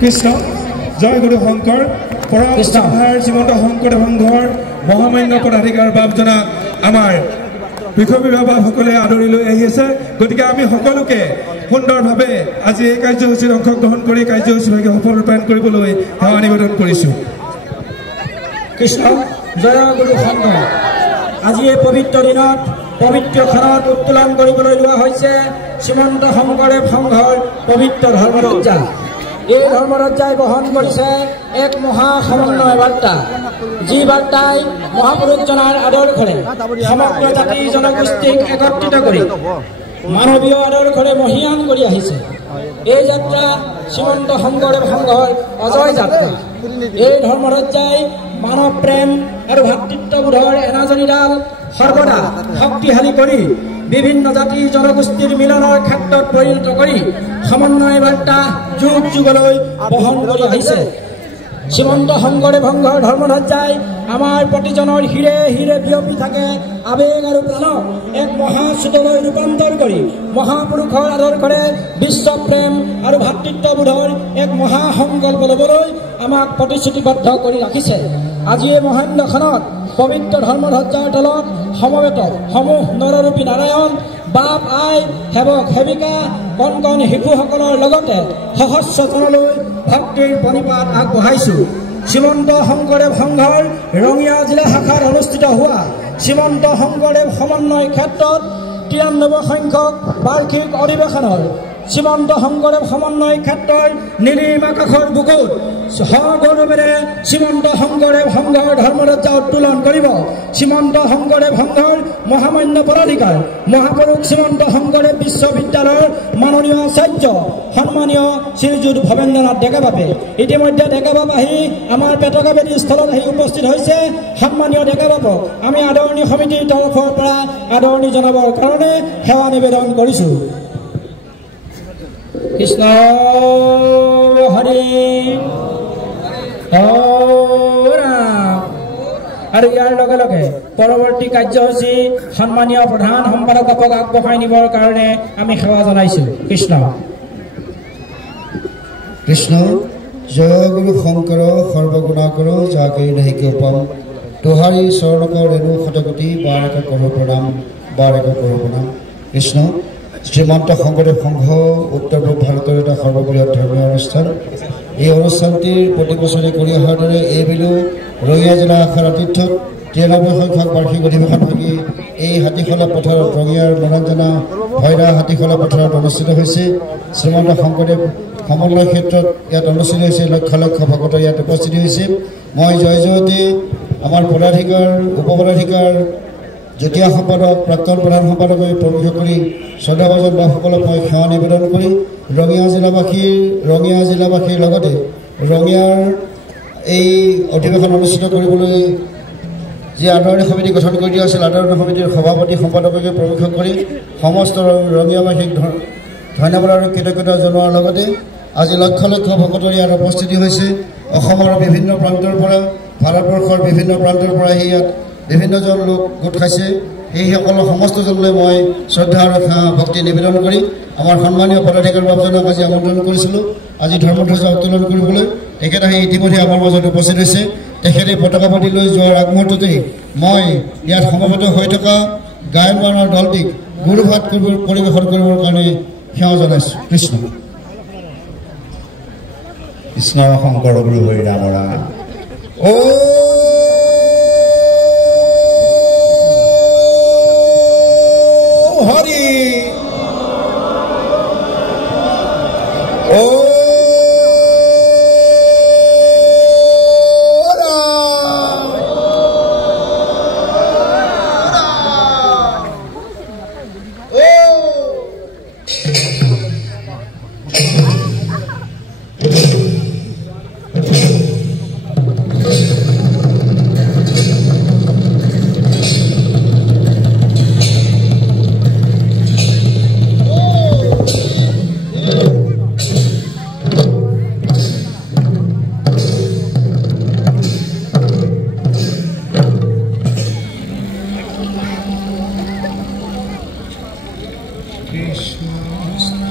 কৃষ্ণ জয় গুৰু শংকৰ পৰমহাৰ শ্ৰীমন্ত শংকৰদেৱ সংঘৰ মহামান্য পদাধিকাৰ বাবজনা আমাৰ বিষয়বিভাসকলে আদৰি লৈ আহি আছে গতিকে আমি সকলোকে সুন্দৰভাৱে আজি এই কাৰ্যসূচীত অংশগ্ৰহণ কৰি কাৰ্যসূচীভাগে সফল ৰূপায়ণ কৰিবলৈ সেৱা নিবেদন কৰিছোঁ কৃষ্ণ জয় গুৰু শংকৰ আজি এই পবিত্ৰ দিনত পবিত্ৰ ক্ষণত উত্তোলন কৰিবলৈ লোৱা হৈছে শ্ৰীমন্ত শংকৰদেৱ সংঘৰ পবিত্ৰ ধৰ্মৰজ্জা এই ধৰ্মৰজ্জাই বহন কৰিছে এক মহা সমন্বয় বাৰ্তা যি বাৰ্তাই মহাপুৰুষজনাৰ আদৰ্শৰে সমগ্ৰ জাতি জনগোষ্ঠীক একত্ৰিত কৰি মানৱীয় আদৰ্শৰে মহিয়ান কৰি আহিছে এই যাত্ৰা শ্ৰীমন্ত শংকৰদেৱ সংঘৰ অজয় যাত্ৰা এই ধৰ্মৰজ্জাই মানৱ প্ৰেম আৰু ভাতৃত্ববোধৰ এনাজৰীডাল সৰ্বদা শক্তিশালী কৰি বিভিন্ন জাতি জনগোষ্ঠীৰ মিলনৰ ক্ষেত্ৰত পৰিণত কৰি সমন্বয় বাৰ্তা যুগ যুগলৈ বহন কৰি আহিছে শ্ৰীমন্ত শংকৰদেৱ সংঘৰ ধৰ্মধ্বজাই আমাৰ প্ৰতিজনৰ হিৰে হিৰে বিয়পি থাকে আবেগ আৰু প্ৰাণক এক মহাচুতলৈ ৰূপান্তৰ কৰি মহাপুৰুষৰ আদৰ্শৰে বিশ্ব প্ৰেম আৰু ভাতৃত্ববোধৰ এক মহাসংকল্প ল'বলৈ আমাক প্ৰতিশ্ৰুতিবদ্ধ কৰি ৰাখিছে আজি এই মহেন্দ্ৰখনত পবিত্ৰ ধৰ্মধ্বজাৰ তলত সমবেত সমূহ নৰৰূপী নাৰায়ণ বাপ আই সেৱক সেৱিকা কণ কণ শিশুসকলৰ লগতে সহস্ৰজনলৈ ভক্তিৰ প্ৰণিপাত আগবঢ়াইছোঁ শ্ৰীমন্ত শংকৰদেৱ সংঘৰ ৰঙিয়া জিলা শাখাত অনুষ্ঠিত হোৱা শ্ৰীমন্ত শংকৰদেৱ সমন্বয় ক্ষেত্ৰত 93 সংখ্যক বাৰ্ষিক অধিৱেশনৰ শ্ৰীমন্ত শংকৰদেৱ সমন্বয় ক্ষেত্ৰৰ নীলিম আকাশৰ বুকুত সগৌৰৱেৰে শ্ৰীমন্ত শংকৰদেৱ সংঘৰ ধৰ্মধ্বজা উত্তোলন কৰিব শ্ৰীমন্ত শংকৰদেৱ সংঘৰ মহামান্য পদাধিকাৰ মহাপুৰুষ শ্ৰীমন্ত শংকৰদেৱ বিশ্ববিদ্যালয়ৰ মাননীয় আচাৰ্য সন্মানীয় শ্ৰীযুত ভৱেন্দ্ৰনাথ ডেকাবাপে ইতিমধ্যে ডেকাবাপ আহি আমাৰ পেটকাবেদী স্থলত আহি উপস্থিত হৈছে সন্মানীয় ডেকাবাপক আমি আদৰণি সমিতিৰ তৰফৰ পৰা আদৰণি জনাবৰ কাৰণে সেৱা নিবেদন কৰিছোঁ কৃষ্ণ হৰি আৰু ইয়াৰ লগে লগে পৰৱৰ্তী কাৰ্যসূচী সন্মানীয় প্ৰধান সম্পাদকক আগবঢ়াই নিবৰ কাৰণে আমি সেৱা জনাইছোঁ কৃষ্ণ কৃষ্ণ জয় গুৰু শংকৰ সৰ্বগুণাকৰ যাকে নাহিকে পাম তোহাৰী চৰণক ৰেণু শতকোটি বাৰক কৰোঁ প্ৰণাম কৃষ্ণ শ্ৰীমন্ত শংকৰদেৱ সংঘ উত্তৰ পূব ভাৰতৰ এটা সৰ্ববৃহৎ ধৰ্মীয় অনুষ্ঠান এই অনুষ্ঠানটিৰ প্ৰতি বছৰে কৰি অহাৰ দৰে এইবেলিও ৰঙিয়া জিলা শাখাৰ আতিথ্যত 93 সংখ্যক বাৰ্ষিক অধিৱেশন ভাগি এই হাতীখোলা পথাৰত ৰঙিয়াৰ মনোৰঞ্জনা ভৈৰা হাতীখোলা পথাৰত অনুষ্ঠিত হৈছে শ্ৰীমন্ত শংকৰদেৱ সমন্বয় ক্ষেত্ৰত ইয়াত অনুষ্ঠিত হৈছে লক্ষ লক্ষ ভকত ইয়াত উপস্থিত হৈছে মই জয় জয়তে আমাৰ পদাধিকাৰ উপপদাধিকাৰ যেতিয়া সম্পাদক প্ৰাক্তন প্ৰধান সম্পাদকে প্ৰমুখ কৰি শ্ৰদ্ধাভাজন লোকসকলক মই সেৱা নিবেদন কৰি ৰঙিয়া জিলাবাসীৰ লগতে ৰঙিয়াৰ এই অধিৱেশন অনুষ্ঠিত কৰিবলৈ যি আদৰণি সমিতি গঠন কৰি দিয়া হৈছিল আদৰণি সমিতিৰ সভাপতি সম্পাদককে প্ৰমুখ কৰি সমস্ত ৰঙিয়াবাসীক ধন্যবাদ আৰু কৃতজ্ঞতা জনোৱাৰ লগতে আজি লক্ষ লক্ষ ভকতৰ ইয়াত উপস্থিতি হৈছে অসমৰ বিভিন্ন প্ৰান্তৰ পৰা ভাৰতবৰ্ষৰ বিভিন্ন প্ৰান্তৰ পৰা ইয়াত বিভিন্নজন লোক গোট খাইছে এইসকলৰ সমস্তজনলৈ মই শ্ৰদ্ধা আৰু ভক্তি নিবেদন কৰি আমাৰ সন্মানীয় পদাধিকাৰ বাবজনক আজি আমন্ত্ৰণ কৰিছিলোঁ আজি ধৰ্মধ্বজা উত্তোলন কৰিবলৈ তেখেত আহি ইতিমধ্যে আমাৰ মাজত উপস্থিত হৈছে তেখেতে পতাকা পাতি লৈ যোৱাৰ আগমুহূৰ্ততেই মই ইয়াত সমবেত হৈ থকা গায়ন-বায়নৰ দলটিক গুৰুভাত পৰিৱেশন কৰিবৰ কাৰণে সেৱা জনাইছোঁ কৃষ্ণ কৃষ্ণ শংকৰ গুৰু হৰি ৰাম ৰাম হৰি Krishna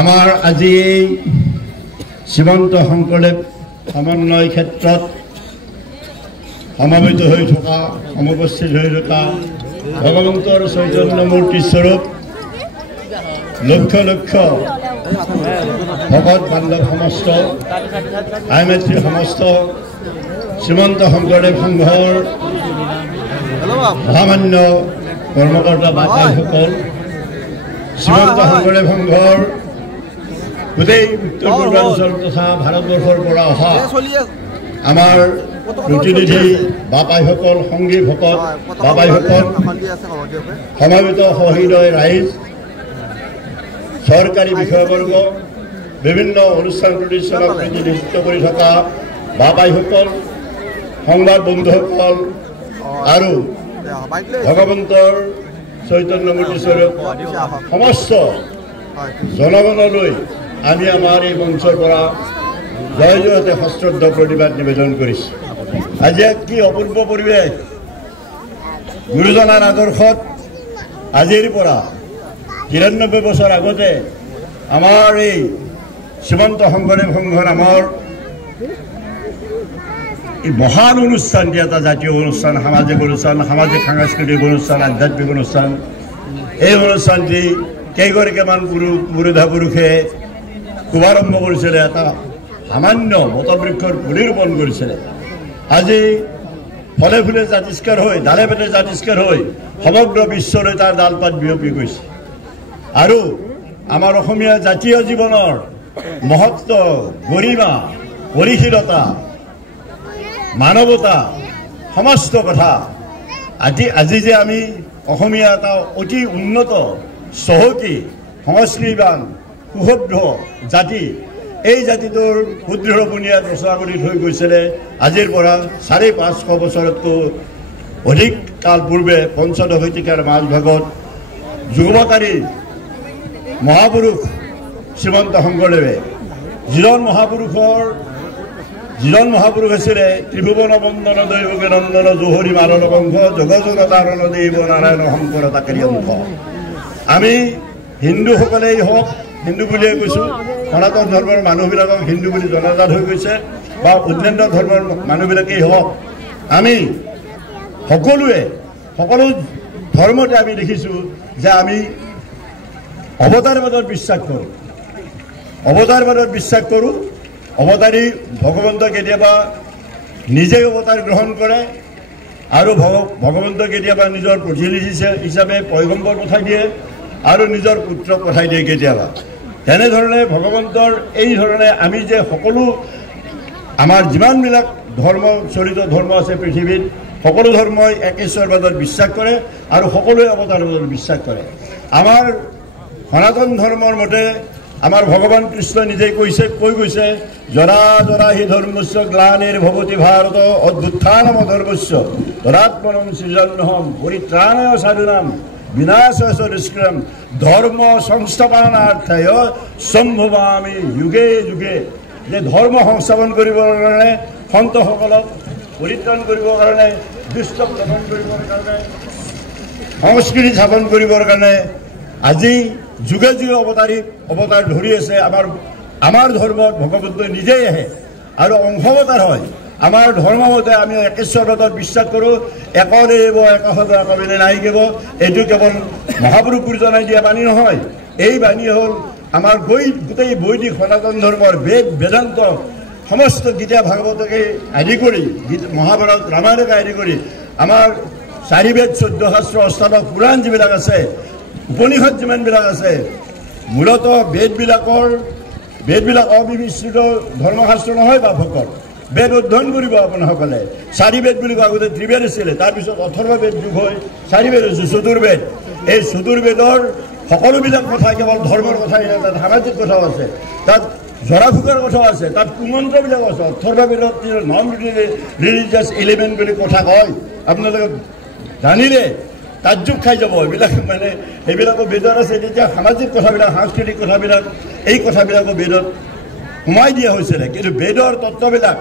আমাৰ আজি শ্ৰীমন্ত শংকৰদেৱ সমন্বয় ক্ষেত্ৰত সমবেত হৈ থকা সমুপস্থিত হৈ থকা ভগৱন্তৰ চৈতন্য মূৰ্তি স্বৰূপ লক্ষ লক্ষ ভকত বান্ধৱ সমস্ত আই মাতৃ সমস্ত শ্ৰীমন্ত শংকৰদেৱ সংঘৰ মহামান্য কৰ্মকৰ্তা বাতাসকল শ্ৰীমন্ত শংকৰদেৱ সংঘৰ গোটেই উত্তৰ পূৰ্বাঞ্চল তথা ভাৰতবৰ্ষৰ পৰা অহা আমাৰ প্ৰতিনিধি বাপাইসকল সংগী ভকত বাপাইসকল সমাবেত সহৃদয় ৰাইজ চৰকাৰী বিষয়বৰ্গ বিভিন্ন অনুষ্ঠান প্ৰতিষ্ঠানক প্ৰতিনিধিত্ব কৰি থকা বাপাইসকল সংবাদ বন্ধুসকল আৰু ভগৱন্তৰ চৈতন্য মূৰ্তি স্বৰূপ সমস্ত জনগণলৈ আমি আমাৰ এই মঞ্চৰ পৰা জয় জয়তে সশ্ৰদ্ধ প্ৰতিবাদ নিবেদন কৰিছোঁ। আজি কি অপূৰ্ব পৰিৱেশ গুৰুজনাৰ আদৰ্শত আজিৰ পৰা ৯৩ বছৰ আগতে আমাৰ এই শ্ৰীমন্ত শংকৰদেৱ সংঘৰ আমাৰ এই মহান অনুষ্ঠানটি এটা জাতীয় অনুষ্ঠান, সামাজিক অনুষ্ঠান, সামাজিক সাংস্কৃতিক অনুষ্ঠান, আধ্যাত্মিক অনুষ্ঠান। এই অনুষ্ঠানটি কেইগৰাকীমান পুৰোধা পুৰুষে শুভাৰম্ভ কৰিছিলে, এটা সামান্য মতবৃক্ষৰ পুলি ৰোপণ কৰিছিলে। আজি ফলে ফুলে জাতিষ্কাৰ হৈ ডালে পেটে জাতিষ্কাৰ হৈ সমগ্ৰ বিশ্বলৈ তাৰ ডালপাত বিয়পি গৈছে আৰু আমাৰ অসমীয়া জাতীয় জীৱনৰ মহত্ব, গৰিমা, পৰিশীলতা, মানৱতা সমস্ত কথা আজি যে আমি অসমীয়া এটা অতি উন্নত চহকী সংস্কৃতিবান সুভদ্ৰ জাতি, এই জাতিটোৰ সুদৃঢ় বুনিয়াদ ৰচনা কৰি থৈ গৈছিলে আজিৰ পৰা ৫৫০ বছৰতকৈ অধিক কাল পূৰ্বে পঞ্চদশ শতিকাৰ মাজভাগত যুগমতাৰী মহাপুৰুষ শ্ৰীমন্ত শংকৰদেৱে যিজন মহাপুৰুষ আছিলে ত্ৰিভুৱন বন্দন দৈৱকে নন্দন জোহৰি মাৰণ বংশ জগজন তাৰণ দেৱ নাৰায়ণ শংকৰ তাকেৰি অংশ। আমি হিন্দুসকলেই হওক, হিন্দু বুলিয়ে কৈছোঁ, সনাতন ধৰ্মৰ মানুহবিলাকক হিন্দু বুলি জনাজাত হৈ গৈছে বা অন্যান্য ধৰ্মৰ মানুহবিলাকেই হওক, আমি সকলোৱে সকলো ধৰ্মতে আমি দেখিছোঁ যে আমি অৱতাৰবাদত বিশ্বাস কৰোঁ। অৱতাৰী ভগৱন্ত কেতিয়াবা নিজেই অৱতাৰ গ্ৰহণ কৰে আৰু ভগৱন্ত কেতিয়াবা নিজৰ প্ৰতিনিধি হিচাপে পয়গম্বৰ পঠাই দিয়ে আৰু নিজৰ পুত্ৰক পঠাই দিয়ে কেতিয়াবা। তেনেধৰণে ভগৱন্তৰ এই ধৰণে আমি যে সকলো আমাৰ যিমানবিলাক চলিত ধৰ্ম আছে পৃথিৱীত, সকলো ধৰ্মই একেশ্বৰবাদত বিশ্বাস কৰে আৰু সকলোৱে অৱতাৰবাদত বিশ্বাস কৰে। আমাৰ সনাতন ধৰ্মৰ মতে আমাৰ ভগৱান কৃষ্ণই নিজেই কৈ গৈছে জৰা জৰা হি ধৰ্মস্য গ্লানিৰ ভৱতি ভাৰত অভ্যুত্থানম ধৰ্মস্য তদাত্মনম সৃজন্যহম পৰিত্ৰাণায় সাধুনাম বিনাশায় দুষ্কৃতম ধৰ্ম সংস্থাপনাৰ্থেয় সম্ভৱামি যুগে যুগে। যে ধৰ্ম সংস্থাপন কৰিবৰ কাৰণে, সন্তসকলক পৰিত্ৰাণ কৰিবৰ কাৰণে, দুষ্ট দমন কৰিবৰ কাৰণে, সংস্কৃতি স্থাপন কৰিবৰ কাৰণে আজি যুগে যুগে অৱতাৰ ধৰি আছে। আমাৰ ধৰ্মত ভগৱন্তই নিজেই আহে আৰু অংশৱতাৰ হয়। আমাৰ ধৰ্মমতে আমি একেশ্বৰবাদত বিশ্বাস কৰোঁ। একদেৱ একশত একবিনে নাইকেব, এইটো কেৱল মহাপুৰুষ গুৰুজনাই দিয়া বাণী নহয়, এই বাণী হ'ল আমাৰ গোটেই বৈদিক সনাতন ধৰ্মৰ বেদ বেদান্ত সমস্ত গীতা ভাগৱতকে আদি কৰি, মহাভাৰত ৰামায়ণকে আদি কৰি আমাৰ ৪ বেদ ১৪ শাস্ত্ৰ অষ্টাদশ পুৰাণ যিবিলাক আছে, উপনিষদ যিমানবিলাক আছে, মূলত বেদবিলাক অবিমিশ্ৰিত ধৰ্মশাস্ত্ৰ নহয় বা ভকত। বেদ অধ্যয়ন কৰিব আপোনাসকলে 4 বেদ বুলি কোৱা আগতে ত্ৰিবেদ আছিলে তাৰপিছত 18 বেদ যুগ হৈ 4 বেদ হৈছে চতুৰ্বেদ এই চতুৰ্বেদৰ সকলোবিলাক কথা কেৱল ধৰ্মৰ কথাই নহয় তাত সামাজিক কথাও আছে তাত জৰা ফুকাৰ কথাও আছে তাত কুমন্ত্ৰবিলাক আছে 18 বেদত নন ৰিলিজিয়াছ এলিমেণ্ট বুলি কথা কয় আপোনালোকে জানিলে তাজ্জুব খাই যাব এইবিলাক মানে এইবিলাকো বেদত আছে তেতিয়া সামাজিক কথাবিলাক সাংস্কৃতিক কথাবিলাক এই কথাবিলাকো বেদত সোমাই দিয়া হৈছিলে কিন্তু বেদৰ তত্ত্ববিলাক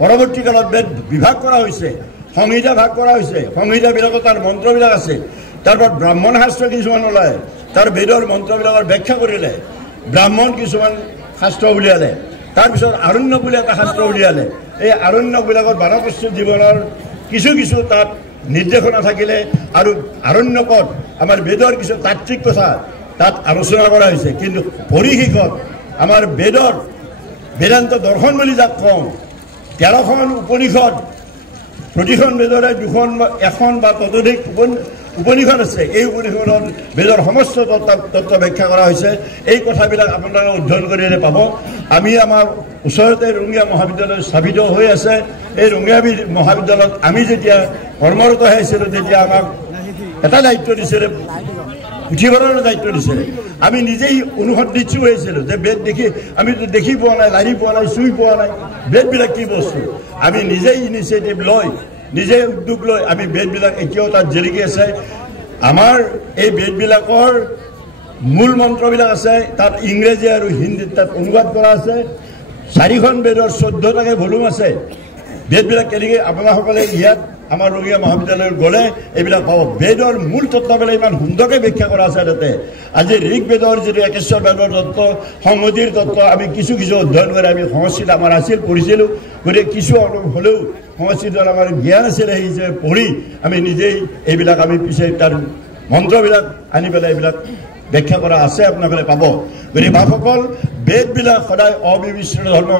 পৰৱৰ্তী কালত বেদ বিভাগ কৰা হৈছে সংহিতা ভাগ কৰা হৈছে সংহিতাবিলাকত তাৰ মন্ত্ৰবিলাক আছে তাৰপৰা ব্ৰাহ্মণ শাস্ত্ৰ কিছুমান ওলায় তাৰ বেদৰ মন্ত্ৰবিলাকৰ ব্যাখ্যা কৰিলে ব্ৰাহ্মণ কিছুমান শাস্ত্ৰ উলিয়ালে তাৰপিছত আৰণ্যক বুলি এটা শাস্ত্ৰ উলিয়ালে এই আৰণ্যকবিলাকত বানপ্ৰস্থ জীৱনৰ কিছু কিছু তাত নিৰ্দেশনা থাকিলে আৰু আৰণ্যকত আমাৰ বেদৰ কিছু তাত্ত্বিক কথা তাত আলোচনা কৰা হৈছে কিন্তু পৰিশেষত আমাৰ বেদৰ বেদান্ত দৰ্শন বুলি যাক কওঁ 13খন উপনিষদ প্ৰতিখন বেদৰে 2খন বা 1খন বা ততোধিক উপনিষদ আছে এই উপনিষদত বেদৰ সমস্ত তত্ত্ব ব্যাখ্যা কৰা হৈছে এই কথাবিলাক আপোনালোকে অধ্যয়ন কৰিলে পাব আমি আমাৰ ওচৰতে ৰঙিয়া মহাবিদ্যালয় স্থাপিত হৈ আছে এই ৰঙিয়া মহাবিদ্যালয়ত আমি যেতিয়া কৰ্মৰত হৈছিলোঁ তেতিয়া আমাক এটা দায়িত্ব দিছিলে পুথিভঁৰালৰ দায়িত্ব দিছিলে আমি নিজেই অনুসন্ধিত হৈছিলোঁ যে বেদ আমি দেখি পোৱা নাই লাৰি পোৱা নাই চুই পোৱা নাই বেদবিলাক কি বস্তু আমি নিজেই ইনিচিয়েটিভ লৈ নিজে উদ্যোগ লৈ আমি বেদবিলাক এতিয়াও তাত জিলিকি আছে আমাৰ এই বেদবিলাকৰ মূল মন্ত্ৰবিলাক আছে তাত ইংৰাজী আৰু হিন্দীত তাত অনুবাদ কৰা আছে 4খন বেদৰ 14টাকে ভলিউম আছে বেদবিলাক কেনেকৈ আপোনাসকলে ইয়াত আমাৰ ৰঙিয়া মহাবিদ্যালয়ত গ'লে এইবিলাক পাব বেদৰ মূল তত্ত্ববিলাক ইমান সুন্দৰকৈ ব্যাখ্যা কৰা আছে তাতে আজি ঋগ বেদৰ যিটো একেশ্বৰ বেদৰ তত্ত্ব সংহতিৰ তত্ত্ব আমি কিছু অধ্যয়ন কৰি আমি সংস্কৃত আমাৰ আছিল পঢ়িছিলোঁ গতিকে কিছু অলপ হ'লেও সংস্কৃতৰ আমাৰ জ্ঞান আছিলে সেই যে পঢ়ি আমি নিজেই এইবিলাক আমি পিছে তাৰ মন্ত্ৰবিলাক আনি পেলাই এইবিলাক ব্যাখ্যা কৰা আছে আপোনালোকে পাব গতিকে বাপসকল বেদবিলাক সদায় অবিমিশ্ৰিত ধৰ্ম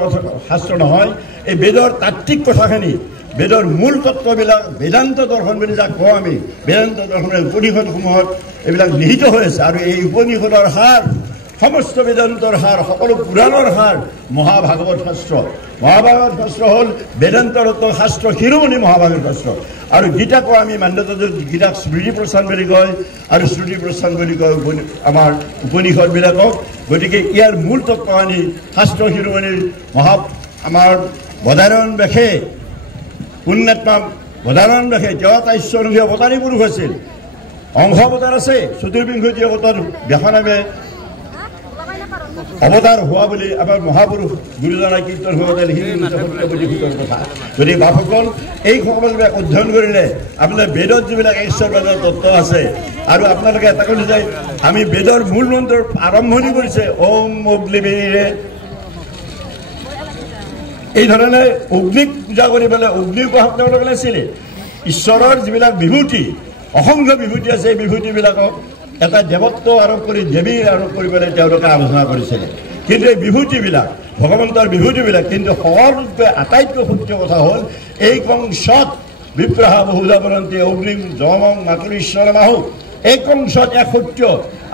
শাস্ত্ৰ নহয় এই বেদৰ তাত্ত্বিক কথাখিনি বেদৰ মূল তত্ত্ববিলাক বেদান্ত দৰ্শন বুলি যাক কওঁ আমি বেদান্ত দৰ্শনৰ উপনিষদসমূহত এইবিলাক নিহিত হৈ আছে আৰু এই উপনিষদৰ সাৰ সমস্ত বেদান্তৰ সাৰ সকলো পুৰাণৰ সাৰ মহাভাগৱত শাস্ত্ৰ হ'ল বেদান্তৰ শাস্ত্ৰ শিৰোমণি মহাভাগৱত শাস্ত্ৰ আৰু গীতাকো আমি মান্যতা গীতাক স্মৃতি প্ৰস্থান বুলি কয় আৰু শ্ৰুতি প্ৰস্থান বুলি কয় আমাৰ উপনিষদবিলাকক গতিকে ইয়াৰ মূল তত্ত্ব আনি শাস্ত্ৰ শিৰোমণিৰ আমাৰ বদায়ন বেশে পুণ্যাত্মা বদায়ন বেশে তেওঁ এটা ঈশ্বৰমুখী অৱতাৰী পুৰুষ আছিল অংশ অৱতাৰ আছে চতুৰ্বিংশতি অৱতাৰ ব্যাসনামে অৱতাৰ হোৱা বুলি আমাৰ মহাপুৰুষ গুৰুজনাই কীৰ্তন হোৱাতে লিখিত কথা গতিকে বাপসকল এই সকলোবিলাক অধ্যয়ন কৰিলে আপোনাৰ বেদত যিবিলাক ঈশ্বৰ বেদৰ তত্ত্ব আছে আৰু আপোনালোকে এটা কৈছে যে আমি বেদৰ মূল মন্ত্ৰৰ আৰম্ভণি কৰিছে ওম অগ্নিবীৰে এই ধৰণে অগ্নিক পূজা কৰি পেলাই অগ্নি উপাসক তেওঁলোকে আছিলে ঈশ্বৰৰ যিবিলাক বিভূতি অসংখ্য বিভূতি আছে এই বিভূতিবিলাকক এটা দেৱত্ব আৰোপ কৰি দেৱী আৰোপ কৰি পেলাই তেওঁলোকে আলোচনা কৰিছিলে কিন্তু এই বিভূতিবিলাক ভগৱন্তৰ বিভূতিবিলাক কিন্তু সকলোতকৈ আটাইতকৈ সত্য কথা হ'ল এই কংসত বিপ্ৰাহা বহুধা বনন্তি অগ্নিম যমং মাতুৰীশ্বৰমাহু এই কংসত এক সত্য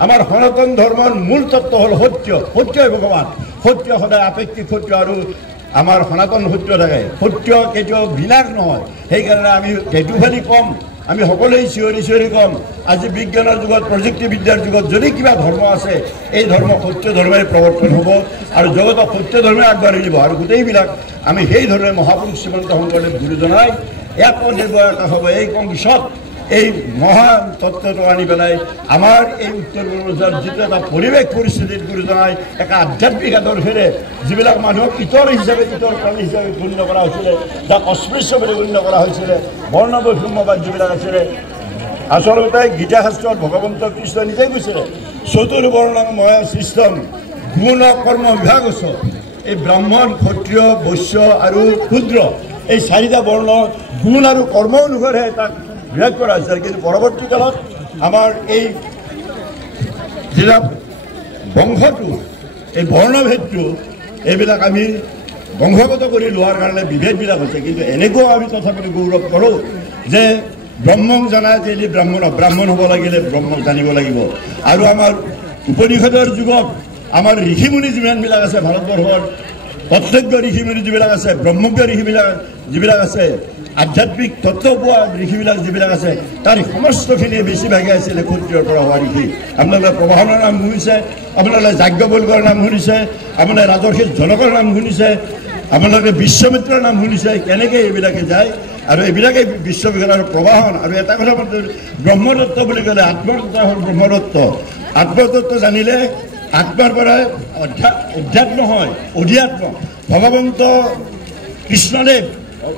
আমাৰ সনাতন ধৰ্মৰ মূল তত্ত্ব হ'ল সত্যই ভগৱান সত্য সদায় আপেক্ষিক সত্য আৰু আমাৰ সনাতন সত্য থাকে সত্য কেতিয়াও বিনাশ নহয় সেইকাৰণে আমি সেইটো ফালি কম আমি সকলোৱে চিঞৰি কম আজি বিজ্ঞানৰ যুগত প্ৰযুক্তিবিদ্যাৰ যুগত যদি কিবা ধৰ্ম আছে এই ধৰ্ম সত্য ধৰ্মই প্ৰৱৰ্তন হ'ব আৰু জগতক সত্য ধৰ্মে আগবাঢ়ি দিব আৰু গোটেইবিলাক আমি সেই ধৰণে মহাপুৰুষ শ্ৰীমন্ত শংকৰদেৱ গুৰুজনাই এক নিৰ্ভৰতা হ'ব এই কংসত এই মহা তত্ত্বটো আনি পেলাই আমাৰ এই উত্তৰ পূৰ্বাঞ্চলৰ যিটো এটা পৰিৱেশ পৰিস্থিতিত গুৰুজনাই এক আধ্যাত্মিক আদৰ্শেৰে যিবিলাক মানুহক ইতৰ প্ৰাণী হিচাপে গণ্য কৰা হৈছিলে যাক অস্পৃশ্য বুলি গণ্য কৰা হৈছিলে বৰ্ণ বৈষম্যবাদ যিবিলাক আছিলে আচলতে গীতা শাস্ত্ৰত ভগৱন্ত কৃষ্ণ নিজেই কৈছিলে চতুৰ্বৰ্ণং ময়া সৃষ্টম গুণ কৰ্ম বিভাগ আছে এই ব্ৰাহ্মণ ক্ষত্ৰিয় বৈশ্য আৰু শূদ্ৰ এই 4টা বৰ্ণ গুণ আৰু কৰ্ম অনুসাৰে তাক বিভাগ কৰা হৈছে কিন্তু পৰৱৰ্তী কালত আমাৰ এই যিটো বংশটো এই বৰ্ণভেদটো এইবিলাক আমি বংশগত কৰি লোৱাৰ কাৰণে বিভেদবিলাক হৈছে কিন্তু এনেকুৱাও আমি তথাপিতো গৌৰৱ কৰোঁ যে ব্ৰহ্মক জনাই যে ব্ৰাহ্মণ হ'ব লাগিলে ব্ৰহ্মক জানিব লাগিব আৰু আমাৰ উপনিষদৰ যুগত আমাৰ ঋষিমুনি যিমানবিলাক আছে ভাৰতবৰ্ষৰ প্ৰত্যক্ষ ঋষিমুনি যিবিলাক আছে, ব্ৰহ্মজ্ঞ ঋষিবিলাক যিবিলাক আছে, আধ্যাত্মিক তত্ত্ব পোৱা ঋষিবিলাক যিবিলাক আছে, তাৰ সমস্তখিনিয়ে বেছিভাগে আছিলে ক্ষত্ৰিয়ৰ পৰা হোৱা ঋষি। আপোনালোকে প্ৰবাহনৰ নাম শুনিছে, আপোনালোকে যাজ্ঞবল্কৰ নাম শুনিছে, আপোনালোকে ৰাজৰ্ষি জনকৰ নাম শুনিছে, আপোনালোকে বিশ্বমিত্ৰৰ নাম শুনিছে। কেনেকৈ এইবিলাকে যায় আৰু এইবিলাকে বিশ্ববিখ্যাত আৰু প্ৰবাহন। আৰু এটা কথা ব্ৰহ্মতত্ত্ব বুলি ক'লে আত্মতত্ত্ব হ'ল ব্ৰহ্মতত্ত্ব। আত্মতত্ত্ব জানিলে আত্মাৰ পৰা অধ্যাত্ম হয়, অধিয়াত্ম। ভগৱন্ত কৃষ্ণদেৱ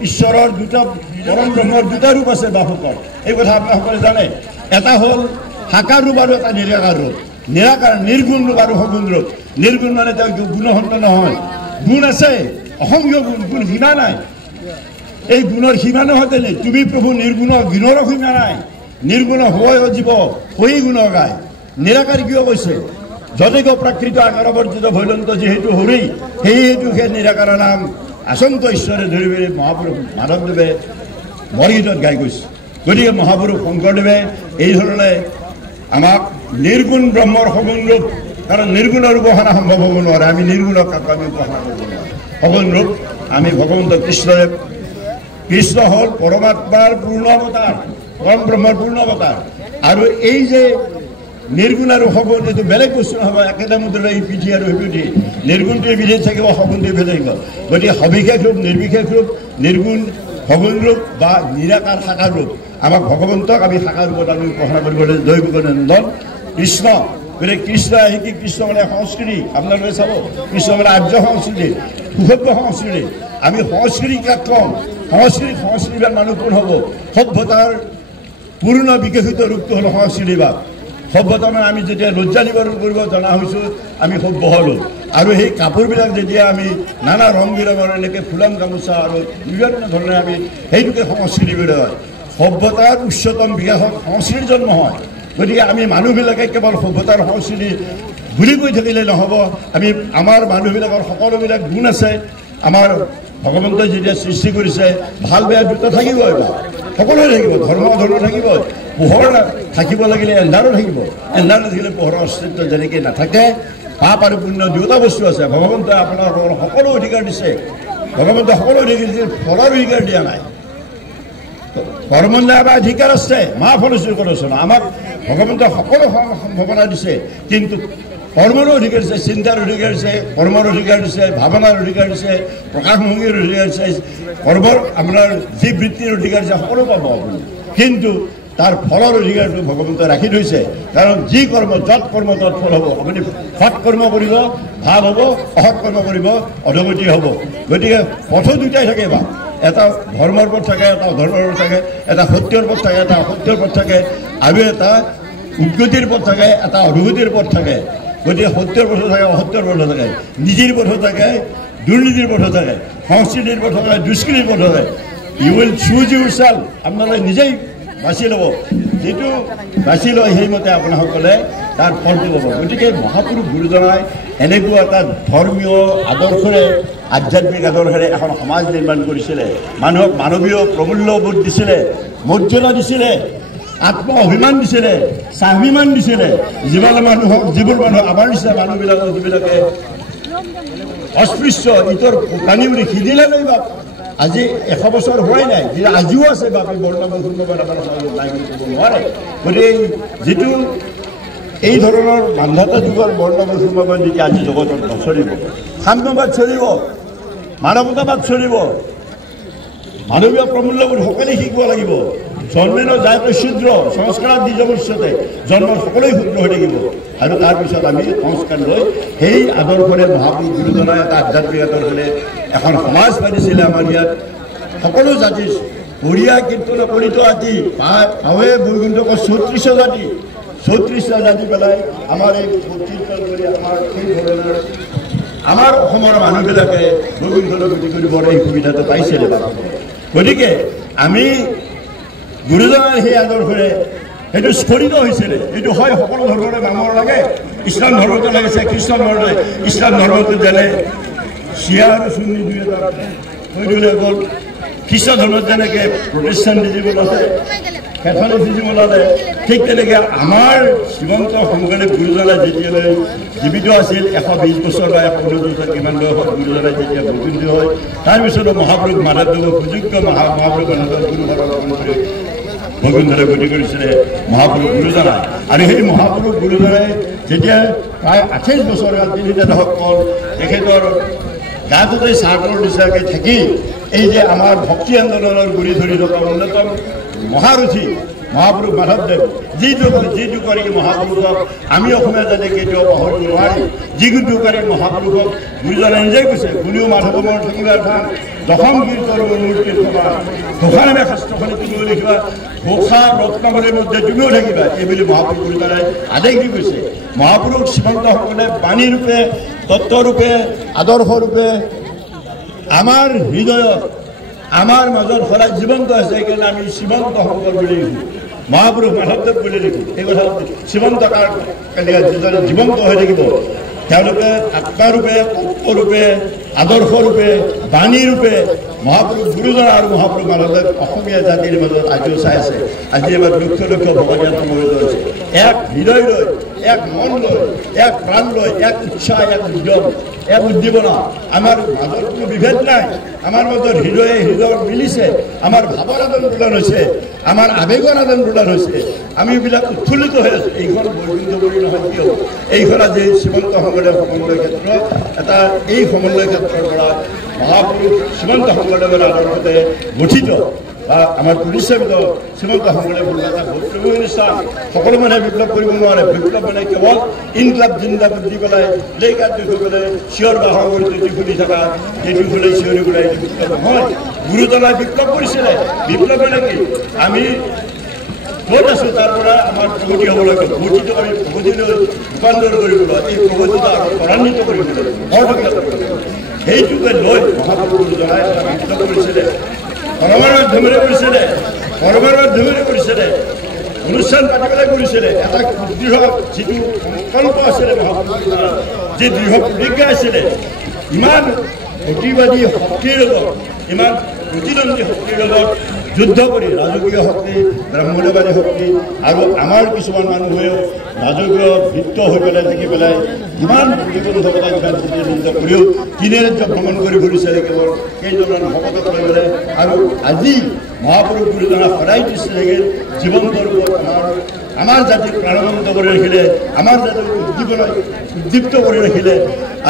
ঈশ্বৰৰ দুটা পৰম ব্ৰহ্মৰ দুটা ৰূপ আছে বাসুকৰ, এই কথা আপোনাসকলে জানে। এটা হ'ল সাকাৰ ৰূপ আৰু এটা নিৰাকাৰ ৰূপ। নিৰাকাৰ নিৰ্গুণ ৰূপ আৰু সগুণ ৰূপ। নিৰ্গুণ মানে তেওঁ গুণসন্ত নহয়, গুণ আছে, অসংখ্য গুণ, গুণ সীমা নাই। এই গুণৰ সীমা নহয় তেনে তুমি প্ৰভু নিৰ্গুণ, গুণৰো সীমা নাই। নিৰ্গুণ হয় জীৱ, হৈ গুণ গায়। নিৰাকাৰ কিয় কৈছে? যদিক প্ৰাকৃত আকাৰ বৰ্জিত ভৈলন্ত যিহেতু হৰি, সেই হেতুকে নিৰাকাৰৰ নাম আচন্ত ঈশ্বৰে ধৰি ধৰি মহাপুৰুষ মাধৱদেৱে বৰগীতত গাই গৈছে। গতিকে মহাপুৰুষ শংকৰদেৱে এই ধৰণে আমাক নিৰ্গুণ ব্ৰহ্মৰ সগুণ ৰূপ, কাৰণ নিৰ্গুণৰ উপাসনা সম্ভৱ হ'ব নোৱাৰে। আমি নিৰ্গুণক আমি উপাসনা কৰিব নোৱাৰোঁ। সগুণ ৰূপ আমি ভগৱন্ত কৃষ্ণদেৱ। কৃষ্ণ হ'ল পৰমাত্মাৰ পূৰ্ণ অৱতাৰ, পৰম ব্ৰহ্মৰ পূৰ্ণ অৱতাৰ। আৰু এই যে নিৰ্গুণ আৰু সগুণ এইটো বেলেগ বস্তু নহ'ব। একেটা মুদ্ৰাৰে এই পিঠি আৰু সেই পিঠি। নিৰ্গুণটোৱে বিধি থাকিব, সগুণটোৱে বিধি থাকিব। গতিকে সবিশেষ ৰূপ, নিৰ্বিশেষ ৰূপ, নিৰ্গুণ সগুণ ৰূপ বা নিৰাকাৰ সাকাৰ ৰূপ। আমাক ভগৱন্তক আমি সাকাৰ ৰূপত আমি উপাসনা কৰিব লাগে। জয় গুৰুনন্দন কৃষ্ণ। গতিকে কৃষ্ণ আহি কি কৃষ্ণ মানে সংস্কৃতি। আপোনালোকে চাব, কৃষ্ণ মানে আৰ্য সংস্কৃতি, সুসভ্য সংস্কৃতি। আমি সংস্কৃতি কাক কম? সংস্কৃতিবাদ মানুহ কোন হ'ব? সভ্যতাৰ পূৰ্ণ বিকশিত ৰূপটো হ'ল সংস্কৃতিবাদ। সভ্যতা মানে আমি যেতিয়া লজ্জা নিবাৰণ কৰিব জনা হৈছোঁ, আমি সভ্য হ'লোঁ। আৰু সেই কাপোৰবিলাক যেতিয়া আমি নানা ৰং বিৰঙৰ এনেকৈ ফুলাম গামোচা আৰু বিভিন্ন ধৰণে আমি সেইটোকে সংস্কৃতি বুলি কয়। সভ্যতাৰ উচ্চতম বিকাশত সংস্কৃতিৰ জন্ম হয়। গতিকে আমি মানুহবিলাকে কেৱল সভ্যতাৰ সংস্কৃতি বুলি কৈ থাকিলে নহ'ব। আমি আমাৰ মানুহবিলাকৰ সকলোবিলাক গুণ আছে। আমাৰ ভগৱন্তই যেতিয়া সৃষ্টি কৰিছে, ভাল বেয়া দুটা থাকিবই, সকলোৱে থাকিব। ধৰ্ম থাকিব, পোহৰ থাকিব লাগিলে এন্ধাৰো থাকিব। এন্ধাৰ নাথাকিলে পোহৰৰ অস্তিত্ব যেনেকৈ নাথাকে, পাপ আৰু পুণ্য দুয়োটা বস্তু আছে। ভগৱন্তই আপোনালোকৰ সকলো অধিকাৰ দিছে। ভগৱন্তই সকলো অধিকাৰ দিছে, ফলৰ অধিকাৰ দিয়া নাই। কৰ্মলৈ আমাৰ অধিকাৰ আছে, মা ফলস্বৰূপ কৰিছে। আমাক ভগৱন্তই সকলো সম্ভাৱনা দিছে, কিন্তু কৰ্মৰ অধিকাৰ দিছে, চিন্তাৰ অধিকাৰ দিছে, কৰ্মৰ অধিকাৰ দিছে, ভাৱনাৰ অধিকাৰ দিছে, প্ৰকাশভংগীৰ অধিকাৰ দিছে, কৰ্মৰ আপোনাৰ যি বৃত্তিৰ অধিকাৰ দিছে সকলো পাব আপুনি। কিন্তু তাৰ ফলৰ অধিকাৰটো ভগৱন্তই ৰাখি থৈছে। কাৰণ যি কৰ্ম, য'ত কৰ্ম তৎ ফল হ'ব। আপুনি সৎ কৰ্ম কৰিব ভাল হ'ব, অসৎ কৰ্ম কৰিব অধোগতি হ'ব। গতিকে পথো দুটাই থাকে। বা এটা ধৰ্মৰ পথ থাকে, এটা অধৰ্মৰ পথ থাকে, এটা সত্যৰ পথ থাকে, এটা অসত্যৰ পথ থাকে, আৰু এটা উদ্গতিৰ পথ থাকে, এটা অধোগতিৰ পথ থাকে। গতিকে সত্যৰ পথো থাকে, অসত্যৰ পথো থাকে, নীতিৰ পথো থাকে, দুৰ্নীতিৰ পথো থাকে, সংস্কৃতিৰ পথো থাকে, দুষ্কৃতিৰ পথো থাকে। You will choose yourself. আপোনালোকে নিজেই বাছি ল'ব, যিটো বাছি লয় সেইমতে আপোনাসকলে তাৰ ফলটো ল'ব। গতিকে মহাপুৰুষ গুৰুজনাই এনেকুৱা এটা ধৰ্মীয় আদৰ্শৰে, আধ্যাত্মিক আদৰ্শৰে এখন সমাজ নিৰ্মাণ কৰিছিলে। মানুহক মানৱীয় প্ৰমূল্যবোধ দিছিলে, মৰ্যাদা দিছিলে, আত্ম অভিমান দিছিলে, স্বাভিমান দিছিলে। যিবোৰ মানুহ আমাৰ নিচিনা মানুহবিলাকৰ যিবিলাকে অস্পৃশ্য, ইটোৰ প্ৰাণী বুলি সিদিলে নাই বাপ। আজি 100 বছৰ হোৱাই নাই, আজিও আছে বাপে বৰ্ণবাদ নাই বুলি ক'ব নোৱাৰে। গতিকে যিটো এই ধৰণৰ মান্ধাতা যুগৰ বৰ্ণবাদ নেকি আজি জগতত নচলিব। সাম্যবাদ চলিব, মানৱতাবাদ চলিব, মানৱীয় প্ৰমূল্যবোৰ সকলোৱে শিকিব লাগিব। জন্মেন জায়তে শূদ্ৰ, সংস্কাৰত নিজমস্যতে, জন্মৰ সকলোৱে শূদ্ৰ হৈ থাকিব। আৰু তাৰপিছত আমি সংস্কাৰ লৈ সেই আদৰ্শৰে মহাপুৰুষ গুৰুজনাই এটা আধ্যাত্মিক আদৰ্শৰে এখন সমাজ পাতিছিলে আমাৰ ইয়াত। সকলো জাতিৰ বঢ়িয়া কীৰ্তন পৰিত আদি পাৱে বৈকুণ্ঠক 34 জাতি, 34টা জাতি পেলাই আমাৰ এই কীৰ্তন কৰি আমাৰ সেই ধৰণৰ আমাৰ অসমৰ মানুহবিলাকে বৈকুণ্ঠলৈ গতি কৰিবৰ এই সুবিধাটো পাইছিলে। গতিকে আমি গুৰুজনাৰ সেই আদৰ্শৰে সেইটো স্ফুৰিত হৈছিলে। এইটো হয়, সকলো ধৰ্মৰে নামৰ লাগে। ইছলাম ধৰ্মটো লাগিছে, খ্ৰীষ্টান ধৰ্মতে ইছলাম ধৰ্মটো যেনে চিয়া আৰু চুন্নি দুই এটা হৈ গ'ল। খ্ৰীষ্টান ধৰ্মত যেনেকৈ প্ৰতিষ্ঠান যিবোৰ আছে, কেথলিক চিজিম ওলালে ঠিক তেনেকৈ আমাৰ শ্ৰীমন্ত শংকৰদেৱ গুৰুজনাই যেতিয়ালৈ জীৱিত আছিল 120 বছৰ বা 115 বছৰ কিমান বয়সত গুৰুজনাই যেতিয়া বৈকুণ্ঠ হয় তাৰপিছতো মহাপুৰুষ মাধৱদেৱৰ সুযোগ্য মহাপুৰুষ গুৰু বৈকুণ্ঠলৈ গতি কৰিছিলে মহাপুৰুষ গুৰুজনাই আৰু সেই মহাপুৰুষ গুৰুজনাই যেতিয়া প্ৰায় 28 বছৰ 3 দশক কাল তেখেতৰ গাটোতে চাৰ্টৰ নিচাকৈ থাকি এই যে আমাৰ ভক্তি আন্দোলনৰ গুৰি ধৰি থকা অন্যতম মহাৰথী মহাপুৰুষ মাধৱদেৱ যিটো কৰি মহাপুৰুষক আমি অসমীয়া জাতি কেতিয়াও পাহৰিব নোৱাৰি যিটো কৰি মহাপুৰুষক গুৰুজনাই নিজে কৈছে গুণীয় মাধৱমৰ থাকিবাৰ ধান দশম কীৰ্তন মূৰ্তিৰ সভা ঘোষানামে শাস্ত্ৰখনে তুমিও লিখিবা ঘোষা ৰত্নাৱলীৰ মধ্যে তুমিও থাকিবা এইবুলি মহাপুৰুষ গুৰুজনাই আদেশ দি কৈছে মহাপুৰুষ শ্ৰীমন্ত শংকৰদেৱ বাণীৰূপে তত্ত্বৰূপে আদৰ্শৰূপে আমাৰ হৃদয়ত আমাৰ মাজত সদায় জীৱন্ত আছে সেইকাৰণে আমি শ্ৰীমন্ত শংকৰ বুলি লিখোঁ মহাপুৰুষ মাধৱদেৱ বুলি লিখোঁ এই কথা শ্ৰীমন্ত যিজনে জীৱন্ত হৈ থাকিব তেওঁলোকে আত্মাৰূপে তত্ত্বৰূপে আদৰ্শৰূপে বাণীৰূপে মহাপুৰুষ গুৰুজনা আৰু মহাপুৰুষ মাধৱদেৱ অসমীয়া জাতিৰ মাজত আজিও চাই আছে আজি আমাৰ লক্ষ লক্ষ ভকতীয়া সমবেত হৈছে এক হৃদয় লৈ এক মন লৈ এক প্ৰাণ লৈ এক উৎসাহ এক উদ্যম এক উদ্দীপনা আমাৰ মাজত কোনো বিভেদ নাই আমাৰ মাজত হৃদয়ে হৃদয় মিলিছে আমাৰ ভাৱৰ আদান প্ৰদান হৈছে আমাৰ আৱেগৰ আদান প্ৰদান হৈছে আমি এইবিলাক উৎফুল্লিত হৈ আছোঁ এইখন বৈকুণ্ঠ কৰি নহয় কিয় এইখন আজি শ্ৰীমন্ত শংকৰদেৱ সমন্বয় ক্ষেত্ৰ এটা এই সমন্বয় ক্ষেত্ৰৰ পৰা মহাপুৰুষ শ্ৰীমন্ত শংকৰদেৱৰ আদৰ্শতে গঠিত বা আমাৰ প্ৰতিষ্ঠাপিত শ্ৰীমন্ত শংকৰদেৱ এটা বৈপ্লৱিক অনুষ্ঠান সকলো মানুহে বিপ্লৱ কৰিব নোৱাৰে বিপ্লৱ মানে কেৱল ইনকলাব জিন্দাবাদ দি পেলাই লেই কাৰ্য কৰি পেলাই চিঞৰ বাহৰ কৰি যদি খুলি থকা সেইটো খুলি চিঞৰি পেলাই এইটো বিপ্লৱ নহয় গুৰুজনাই বিপ্লৱ কৰিছিলে বিপ্লৱ মানে কি আমি ক'ত আছোঁ তাৰ পৰা আমাৰ প্ৰগতি হ'ব লাগে প্ৰগতিটো আমি প্ৰগতিলৈ ৰূপান্তৰ কৰিবলৈ এই প্ৰগতিটো ত্বৰান্বিত কৰিবলৈ সেইটোকে লৈ মহাপুৰুষ গুৰুজনাই এটা বিপ্লৱ কৰিছিলে কৰ্মৰ মাধ্যমেৰে কৰিছিলে অনুষ্ঠান পাতি পেলাই কৰিছিলে এটা দৃঢ় যিটো সংকল্প আছিলে মহাপুৰুষৰ যি দৃঢ় প্ৰতিজ্ঞা আছিলে ইমান প্ৰতিবাদী শক্তিৰ লগত ইমান প্ৰতিদ্বন্দ্বী শক্তিৰ লগত যুদ্ধ কৰি ৰাজকীয় শক্তি ব্ৰাহ্মণ্যবাদী শক্তি আৰু আমাৰ কিছুমান মানুহেও ৰাজকীয় ভিত্ত হৈ পেলাই থাকি পেলাই ইমান প্ৰতিবন্ধকতা কিমান প্ৰতিদ্বন্দ্বিতা কৰিও তিনি ৰাজ্য ভ্ৰমণ কৰি ফুৰিছিলে কেৱল কেইজনমান ভকতক লৈ পেলাই আৰু আজি মহাপুৰুষ গুৰুজনা সদায় দৃষ্টি থাকে জীৱন্ত ৰূপত আমাৰ জাতিক প্ৰাণবন্ত কৰি ৰাখিলে আমাৰ জাতিক উদ্দীপ্ত কৰি ৰাখিলে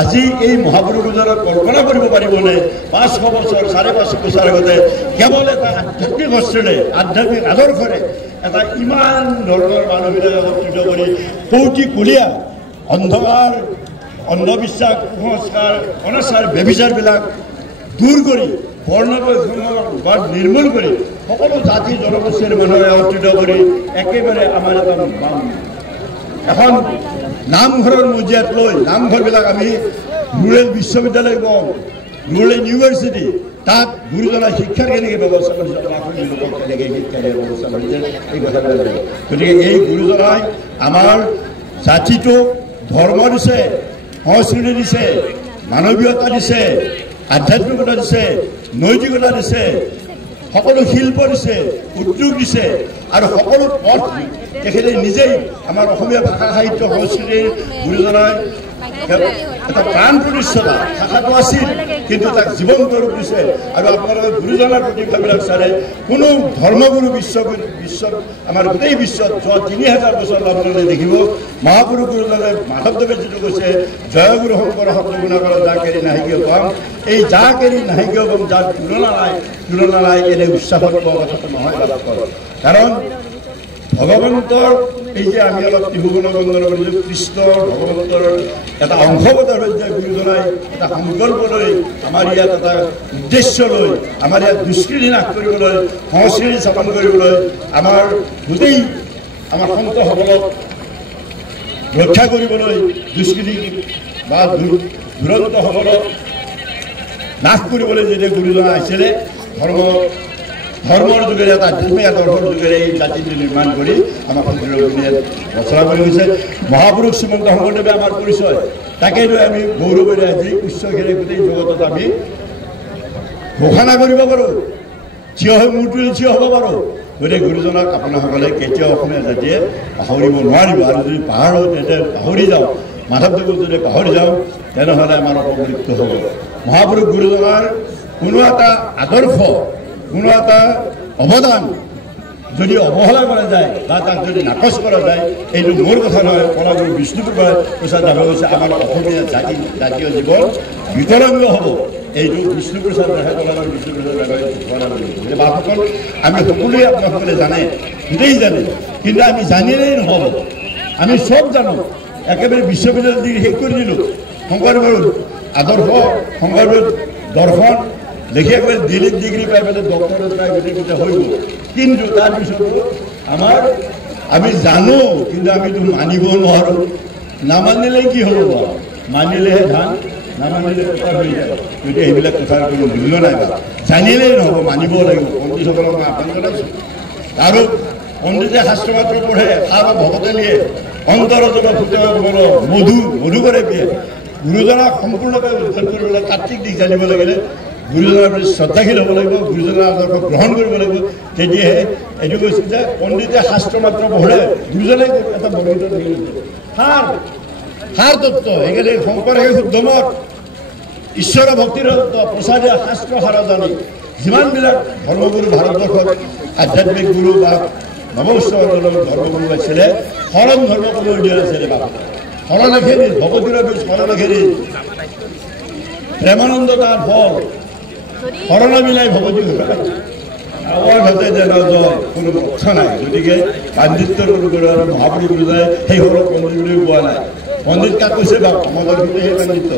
আজি এই মহাপুৰুষ গুৰুজনাক কল্পনা কৰিব পাৰিবনে 500 বছৰ 550 বছৰ আগতে কেৱল এটা আধ্যাত্মিক অস্ত্ৰেৰে আধ্যাত্মিক আদৰ্শৰে এটা ইমান ধৰণৰ মানুহবিলাক একত্ৰিত কৰি কৌটিকুলীয়া অন্ধকাৰ অন্ধবিশ্বাস কুসংস্কাৰ অনাচাৰ ব্যভিচাৰবিলাক দূৰ কৰি বৰ্ণবৈষম্য নিৰ্মূল কৰি সকলো জাতি জনগোষ্ঠীৰ মানুহে একত্ৰিত কৰি একেবাৰে আমাৰ এটা এখন নামঘৰৰ মজিয়াত লৈ নামঘৰবিলাক আমি ৰুৰেল বিশ্ববিদ্যালয় কওঁ ৰুৰেল ইউনিভাৰ্চিটি তাত গুৰুজনাই শিক্ষাৰ কেনেকৈ ব্যৱস্থা কৰিছে লোকক কেনেকৈ শিক্ষা দিয়াৰ ব্যৱস্থা কৰিছে এই কথাবিলাক গতিকে এই গুৰুজনাই আমাৰ জাতিটোক ধৰ্ম দিছে সংস্কৃতি দিছে মানৱীয়তা দিছে আধ্যাত্মিকতা দিছে নৈতিকতা দিছে সকলো শিল্প দিছে উদ্যোগ দিছে আৰু সকলো পথ তেখেতে নিজেই আমাৰ অসমীয়া ভাষা সাহিত্য সংস্কৃতিৰ গুৰুজনাই এটা প্ৰাণ প্ৰতিষ্ঠাতা ভাষাটো আছিল কিন্তু তাক জীৱন্ত ৰূপ দিছে আৰু আপোনালোকে গুৰুজনাৰ প্ৰতিভাবিলাক চালে কোনো ধৰ্মগুৰু বিশ্বত আমাৰ গোটেই বিশ্বত যোৱা 3000 বছৰ আপোনালোকে দেখিব মহাপুৰুষ গুৰুজনাই মাধৱদেৱে যিটো কৈছে জয়গুৰু শংকৰ শব্দগুণা কৰা যা কেৰি নাহিকীয় পাম এই যা কেৰি নাহিকীয় পাম যাৰ তুলনা নাই এনে উৎসাহত পোৱা কথাটো নহয় কাৰণ ভগৱন্তৰ এই যে আমি অলপ ত্ৰিভুৱন বন্দনা কৰিছোঁ কৃষ্ণ ভগৱন্তৰ এটা অংশগতাৰ হৈছে গুৰুজনাই এটা সংকল্প লৈ আমাৰ ইয়াত এটা উদ্দেশ্য লৈ আমাৰ ইয়াত দুষ্কৃতি নাশ কৰিবলৈ সংস্কৃতি স্থাপন কৰিবলৈ আমাৰ গোটেই আমাৰ সন্তসকলক ৰক্ষা কৰিবলৈ দুষ্কৃতি বা দুৰন্তসকলক নাশ কৰিবলৈ যেতিয়া গুৰুজনা আহিছিলে ধৰ্মৰ যোগেৰে এটা আধ্যাত্মিক আদৰ্শৰ যোগেৰে এই জাতিটো নিৰ্মাণ কৰি আমাৰ সংস্কৃতিৰ ভূমিয়াত ৰচনা কৰি গৈছে মহাপুৰুষ শ্ৰীমন্ত শংকৰদেৱে আমাৰ পৰিচয় তাকে লৈ আমি গৌৰৱেৰে আজি উচ্চখেৰে গোটেই জগতত আমি ঘোষণা কৰিব পাৰোঁ থিয় হৈ মূৰ্তিলৈ থিয় হ'ব পাৰোঁ গতিকে গুৰুজনাক আপোনাসকলে কেতিয়াও অসমীয়া জাতিয়ে পাহৰিব নোৱাৰিব। আৰু যদি পাহাৰত এতিয়া পাহৰি যাওঁ, মাধৱদেৱক যদি পাহৰি যাওঁ, তেনেহ'লে আমাৰ অপমৃত্যু হ'ব। মহাপুৰুষ গুৰুজনাৰ কোনো এটা আদৰ্শ, কোনো এটা অৱদান যদি অৱহেলা কৰা যায় বা তাক যদি নাকচ কৰা যায়, এইটো মোৰ কথা নহয়, কলাগুৰু বিষ্ণুপ্ৰসাদ প্ৰসাদ ৰাভাই কৈছে আমাৰ অসমীয়া জাতীয় জীৱন বিকলাংগ হ'ব। এইটো বিষ্ণুপ্ৰসাদ ৰাভাই, কলাগুৰু বিষ্ণুপ্ৰসাদ ৰাভাই ঘোষণা কৰিছে। বাপসকল আমি সকলোৱে আপোনাসকলে জানে, গোটেই জানে, কিন্তু আমি জানিলেই নহ'ব, আমি চব জানো। একেবাৰে বিশ্ববিদ্যালয় ডিগ্ৰী শেষ কৰি দিলোঁ, শংকৰদেৱৰ আদৰ্শ, শংকৰদেৱৰ দৰ্শন দেখি একেবাৰে দিল্লীত ডিগ্ৰী পাই পেলাই ডক্টৰেট পাই গোটেই হৈ গ'ল। কিন্তু তাৰপিছতো আমি জানো, কিন্তু আমিতো মানিব নোৱাৰোঁ। নামানিলে কি হ'ব বাৰু? মানিলেহে ধান, নামানিলে কথা হৈ যায়। গতিকে সেইবিলাক কথাৰ কোনো মূল্য নাই। জানিলেই নহ'ব, মানিব লাগিব। পণ্ডিতসকলক মই আহ্বান জনাইছোঁ। আৰু পণ্ডিতে শাস্ত্ৰ মাত্ৰ পঢ়ে, সাৰ ভকতে লিয়ে, অন্তৰজত মধু কৰে দিয়ে। গুৰুজনাক সম্পূৰ্ণকৈ উদ্ধাৰ কৰিবলৈ তাত্ত্বিক দিশ জানিব লাগিলে গুৰুজনাৰ প্ৰতি শ্ৰদ্ধাশীল হ'ব লাগিব, গুৰুজনাৰ আদৰ্শ গ্ৰহণ কৰিব লাগিব। তেতিয়াহে এইটো কৈছিল যে পণ্ডিতে শাস্ত্ৰ মাত্ৰ পঢ়ে, গুৰুজনাই এটা বৰ্ণিত সাৰ তত্ত্ব। সেইকাৰণে শংকৰ সেই শুদ্ধ মত, ঈশ্বৰ ভক্তিৰ তত্ত্ব প্ৰচাৰীয়া শাস্ত্ৰ সাৰ জানি যিমানবিলাক ধৰ্মগুৰু ভাৰতবৰ্ষত আধ্যাত্মিক গুৰু বা নৱবৈষ্ণৱ আন্দোলনৰ ধৰ্মগুৰু আছিলে, শৰণ ধৰ্ম কোনো দিয়া নাছিলে। বাবা শৰণাখেৰি ভগৱতীৰ শৰণাখেৰি প্ৰেমানন্দ তাৰ ফল শৰণা মিলাই ভগৱতী আমাৰ ঘৰতে যেন জয় কোনো কথা নাই। গতিকে পাণ্ডিত্যৰ কোনো আৰু মহাপুৰুষ গুৰুজনাই সেই সকলক পণ্ডিত বুলিও কোৱা নাই। পণ্ডিত কাক কৈছে বা সমাজৰ ভিতৰত সেই পাণ্ডিত্য।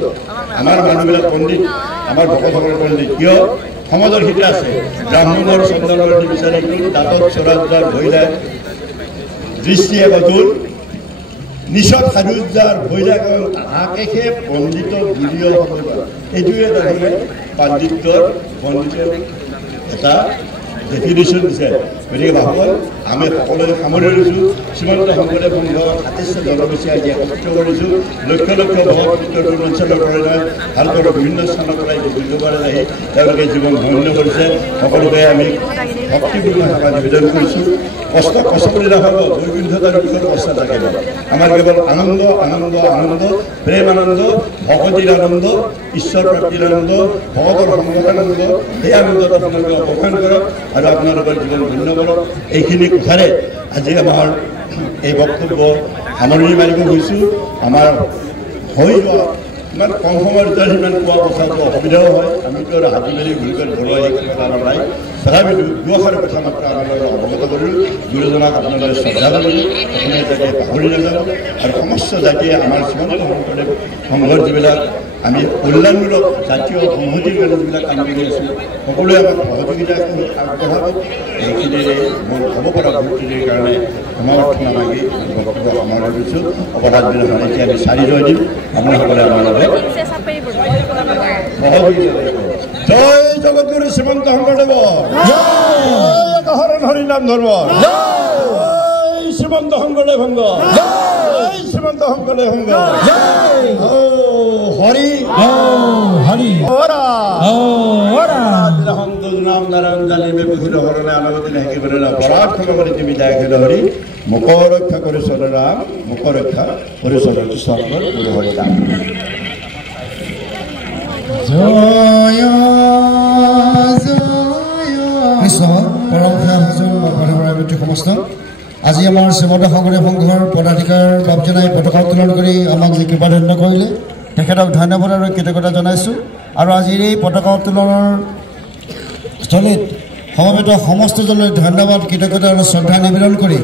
আমাৰ মানুহবিলাক পণ্ডিত, আমাৰ ভকতসকলৰ পণ্ডিত। কিয়? সমাজৰ হিতে আছে। ব্ৰাহ্মণৰ চন্দনৰ বিচাৰে দাঁতত চৰাজাৰ ভৈৰাগ দৃষ্টি এবাতুল নিশত সাজুজাৰ ভৈৰাগ তাহাকেহে পণ্ডিত বুলিও হ'ব। এইটোৱে তাৰমানে পাণ্ডিত্যৰ পণ্ডিতৰ এটা ডেফিনেশ্যন দিছে। গতিকে ভাসকল আমি সকলোৱে সামৰি লৈছোঁ। শ্ৰীমন্ত শংকৰদেৱ সংঘৰ ২৭ জনগোষ্ঠী আজি একত্ৰিত কৰিছোঁ। লক্ষ লক্ষ ভকত অঞ্চলৰ পৰা নহয়, ভাৰতৰ বিভিন্ন স্থানৰ পৰা বুদ্ধবাৰে আহি তেওঁলোকে জীৱন ধন্য কৰিছে। সকলোকে আমি ভক্তিপূৰ্ণ সেৱা নিবেদন কৰিছোঁ। কষ্ট কৰি নাভাব, বৈকুণ্ঠতাৰ বিষয়ত কষ্ট থাকিব। আমাৰ কেৱল আনন্দ আনন্দ আনন্দ, প্ৰেম আনন্দ, ভকতিৰ আনন্দ, ঈশ্বৰ প্ৰাপ্তিৰ আনন্দ, ভগৱতৰ সংগৰ আনন্দ। সেই আনন্দত আপোনালোকে অৱসান কৰক আৰু আপোনালোকৰ জীৱন ধন্য কৰক। এইখিনি কথাৰে আজি আমাৰ এই বক্তব্য সামৰণি মাৰিব গৈছোঁ। আমাৰ হৈ যোৱা ইমান কম সময়ৰ ভিতৰত সিমান কোৱা কথাটো অসুবিধাও হয়। আমিতো আৰু হাতী মেলি ঘূৰি কৰি ঘৰুৱা এই কথা নাই। তথাপিতো দুআষাৰ কথা মাত্ৰ আপোনালোকক অৱগত কৰিলোঁ। গুৰুজনাক আপোনালোকে শ্ৰদ্ধা কৰিলোঁ, অসমীয়া জাতিয়ে পাহৰি নাযাব। আৰু সমস্ত জাতিয়ে আমাৰ শ্ৰীমন্ত শংকৰদেৱ সংঘৰ যিবিলাক আমি কল্যাণমূলক জাতীয় সংহতিৰ কাৰণে যিবিলাক কাম কৰি আছোঁ, সকলোৱে আমাক সহযোগিতা আগবঢ়াব। এইখিনিৰে মোৰ হ'ব পৰা ভক্তিৰ কাৰণে সমাৰ্থনা মাগি বক্তব্য সামৰণি কৰিছোঁ। অপৰাধ দিনাখন এতিয়া আমি 4 জয় দিম। আপোনাসকলে আমাৰ লগত জয় জগতগুৰু শ্ৰীমন্ত শংকৰদেৱ, জয় হৰিনাম ধৰ্ম, জয় শ্ৰীমন্ত শংকৰদেৱ সংঘ, জয় শ্ৰীমন্ত শংকৰদেৱ সংঘ, হৰি হৰি নাম নাৰায়ণ জানিবে পুখুৰ হৰণে আনগতি একেবাৰে অপৰাধ ক্ষমা কৰি তুমি দায় হৰি মুখ ৰক্ষা কৰি চলে ৰাম, মুখ ৰক্ষা কৰি চলে কৃষ্ণৰ গুৰু হৰি ৰাম। জয় কৃষ্ণ পৰম সমস্ত আজি আমাৰ শ্ৰীমন্ত শংকৰদেৱ সংঘৰ পদাধিকাৰ বাবজনাই পতাকা উত্তোলন কৰি আমাক যি কৃপাধন্য কৰিলে তেখেতক ধন্যবাদ আৰু কৃতজ্ঞতা জনাইছোঁ। আৰু আজিৰ এই পতাকা উত্তোলনৰ স্থলীত সমবেত সমস্তজনলৈ ধন্যবাদ, কৃতজ্ঞতা আৰু শ্ৰদ্ধা নিবেদন কৰি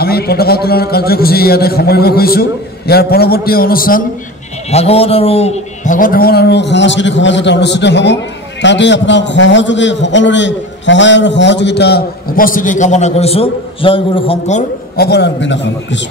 আমি পতাকা উত্তোলনৰ কাৰ্যসূচী ইয়াতে সামৰিব খুজিছোঁ। ইয়াৰ পৰৱৰ্তী অনুষ্ঠান ভাগৱত ভ্ৰমণ আৰু সাংস্কৃতিক সমাজত অনুষ্ঠিত হ'ব। তাতে আপোনাক সহযোগে সকলোৰে সহায় আৰু সহযোগিতা উপস্থিতি কামনা কৰিছোঁ। জয় গুৰু শংকৰ, অপৰাধ বিনাশন কৃষ্ণ।